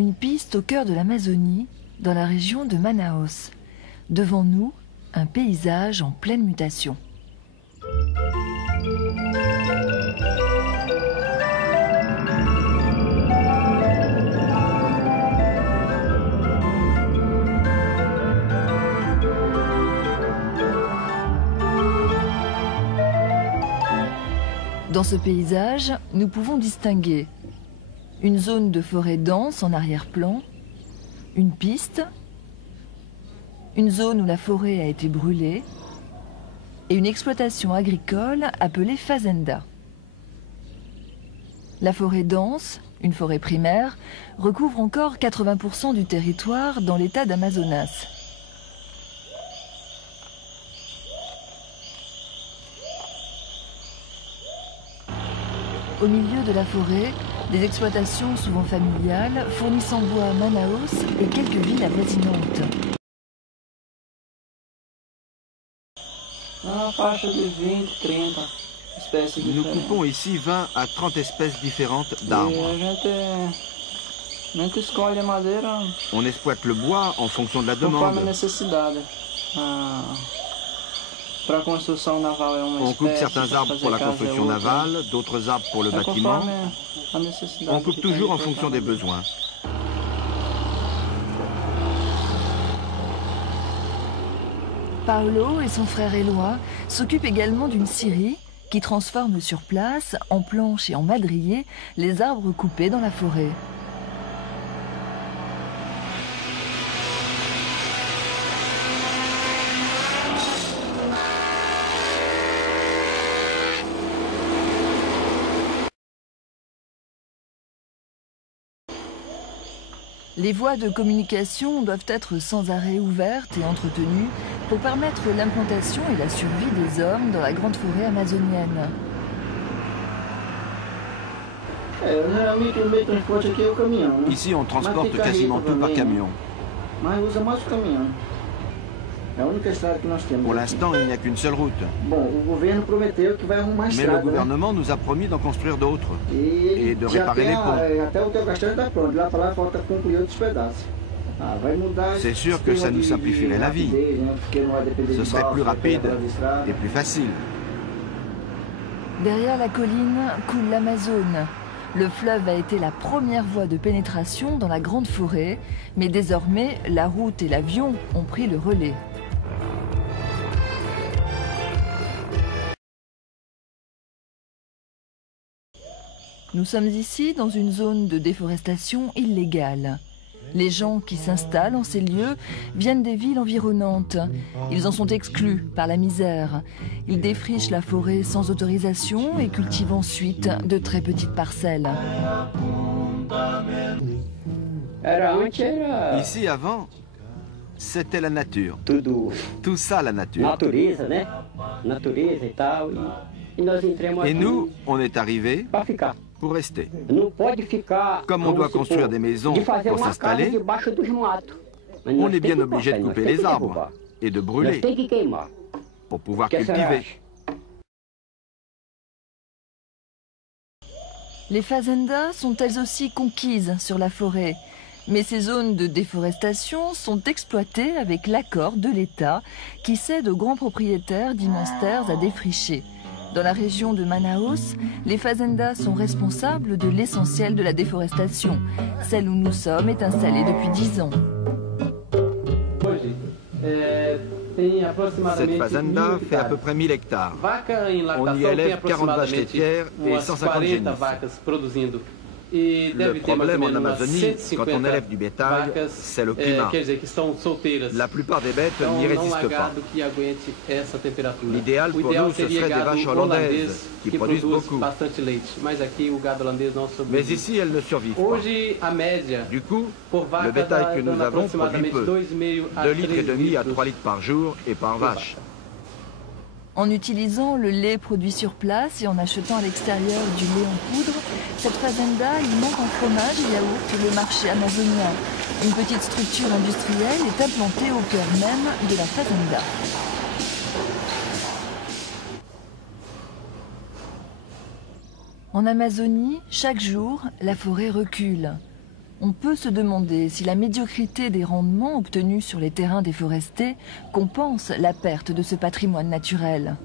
Une piste au cœur de l'Amazonie, dans la région de Manaus. Devant nous, un paysage en pleine mutation. Dans ce paysage, nous pouvons distinguer une zone de forêt dense en arrière-plan, une piste, une zone où la forêt a été brûlée et une exploitation agricole appelée fazenda. La forêt dense, une forêt primaire, recouvre encore 80% du territoire dans l'état d'Amazonas. Au milieu de la forêt, des exploitations souvent familiales fournissent en bois Manaus et quelques villes avoisinantes. Nous coupons ici 20 à 30 espèces différentes d'arbres. On exploite le bois en fonction de la demande. On coupe certains arbres pour la construction navale, d'autres arbres pour le bâtiment. On coupe toujours en fonction des besoins. Paulo et son frère Éloi s'occupent également d'une scierie qui transforme sur place, en planches et en madriers, les arbres coupés dans la forêt. Les voies de communication doivent être sans arrêt ouvertes et entretenues pour permettre l'implantation et la survie des hommes dans la grande forêt amazonienne. Ici, on transporte quasiment tout par camion. Pour l'instant, il n'y a qu'une seule route. Mais le gouvernement nous a promis d'en construire d'autres et de réparer les ponts. C'est sûr que ça nous simplifierait la vie. Ce serait plus rapide et plus facile. Derrière la colline coule l'Amazone. Le fleuve a été la première voie de pénétration dans la grande forêt, mais désormais, la route et l'avion ont pris le relais. Nous sommes ici dans une zone de déforestation illégale. Les gens qui s'installent en ces lieux viennent des villes environnantes. Ils en sont exclus par la misère. Ils défrichent la forêt sans autorisation et cultivent ensuite de très petites parcelles. Ici, avant, c'était la nature. Tout ça, la nature. Et nous, on est arrivés pour rester. Comme on doit construire des maisons pour s'installer, on est bien obligé de couper les arbres et de brûler pour pouvoir cultiver. Les fazendas sont elles aussi conquises sur la forêt. Mais ces zones de déforestation sont exploitées avec l'accord de l'État qui cède aux grands propriétaires d'immenses terres à défricher. Dans la région de Manaus, les fazendas sont responsables de l'essentiel de la déforestation. Celle où nous sommes est installée depuis 10 ans. Cette fazenda fait à peu près 1000 hectares. On y élève 40 vaches laitières et 150 génisses. Le problème en Amazonie, quand on élève du bétail, c'est le climat. La plupart des bêtes n'y résistent pas. L'idéal pour nous, ce serait des vaches hollandaises qui produisent beaucoup. Mais ici, elles ne survivent pas. Du coup, le bétail que nous avons produit peu. 2,5 litres à 3 litres par jour et par vache. En utilisant le lait produit sur place et en achetant à l'extérieur du lait en poudre, cette fazenda alimente en fromage et yaourt le marché amazonien. Une petite structure industrielle est implantée au cœur même de la fazenda. En Amazonie, chaque jour, la forêt recule. On peut se demander si la médiocrité des rendements obtenus sur les terrains déforestés compense la perte de ce patrimoine naturel.